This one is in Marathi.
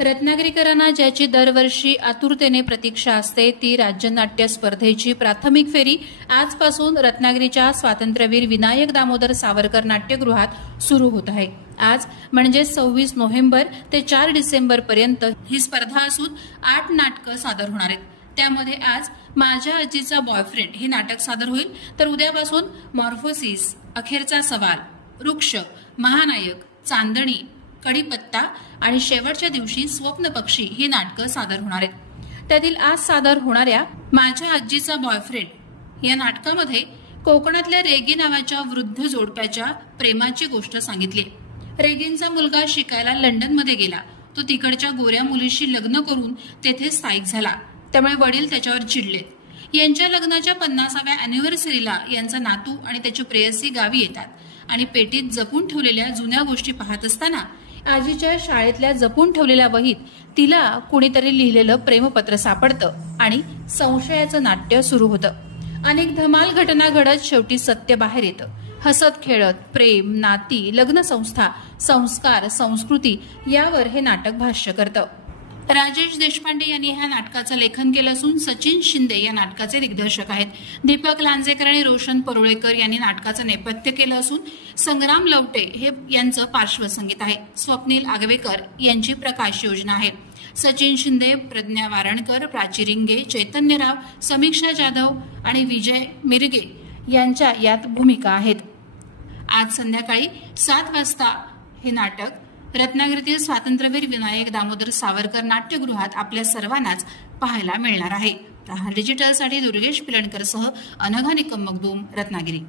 रत्नागिरीकरांना ज्याची दरवर्षी आतुरतेने प्रतीक्षा असते ती राज्यनाट्य स्पर्धेची प्राथमिक फेरी आजपासून रत्नागिरीच्या स्वातंत्र्यवीर विनायक दामोदर सावरकर नाट्यगृहात सुरू होत आहे। आज म्हणजे 26 नोव्हेंबर ते 4 डिसेंबर पर्यंत ही स्पर्धा असून 8 नाटकं सादर होणार आहेत। त्यामध्ये आज माझ्या आजीचा बॉयफ्रेंड हे नाटक सादर होईल, तर उद्यापासून मॉर्फोसिस, अखेरचा सवाल, वृक्ष, महानायक, चांदणी, कडीपत्ता आणि शेवटच्या दिवशी स्वप्न पक्षी ही नाटकं सादर होणार आहेत। त्यातील आज सादर होणाऱ्या माझ्या आजीचा बॉयफ्रेंड या नाटकामध्ये कोकणातल्या रेगी नावाच्या वृद्ध जोडप्याच्या प्रेमाची गोष्ट सांगितली। रेगींचा मुलगा शिकायला लंडनमध्ये गेला। तो तिकडच्या गोऱ्या मुलीशी लग्न करून तेथे स्थायिक झाला, त्यामुळे वडील त्याच्यावर चिडलेत। यांच्या लग्नाच्या 50व्या अॅनिव्हर्सरीला यांचा नातू आणि त्याची प्रेयसी गावी येतात आणि पेटीत जपून ठेवलेल्या जुन्या गोष्टी पाहत असताना आजीच्या शाळेतल्या जपून ठेवलेल्या वहीत तिला कुणीतरी लिहिलेलं प्रेमपत्र सापडतं आणि संशयाचं नाट्य सुरू होतं। अनेक धमाल घटना घडत शेवटी सत्य बाहेर येतं। हसत खेळत प्रेम, नाती, लग्न संस्था, संस्कार, संस्कृती यावर हे नाटक भाष्य करतं। राजेश देशपांडे यांनी ह्या नाटकाचं लेखन केलं असून सचिन शिंदे या नाटकाचे दिग्दर्शक आहेत। दीपक लांजेकर आणि रोशन परुळेकर यांनी नाटकाचं नेपथ्य केलं असून संग्राम लवटे हे यांचं पार्श्वसंगीत आहे। स्वप्नील आगवेकर यांची प्रकाश योजना आहे। सचिन शिंदे, प्रज्ञा वारणकर, प्राची रिंगे, चैतन्यराव, समीक्षा जाधव आणि विजय मिरगे यांच्या यात भूमिका आहेत। आज संध्याकाळी 7 वाजता हे नाटक रत्नागिरीतील स्वातंत्र्यवीर विनायक दामोदर सावरकर नाट्यगृहात आपल्या सर्वांनाच पाहायला मिळणार आहे। प्रहार डिजिटलसाठी दुर्गेश पिलणकरसह अनघा निकम मगदूम, रत्नागिरी।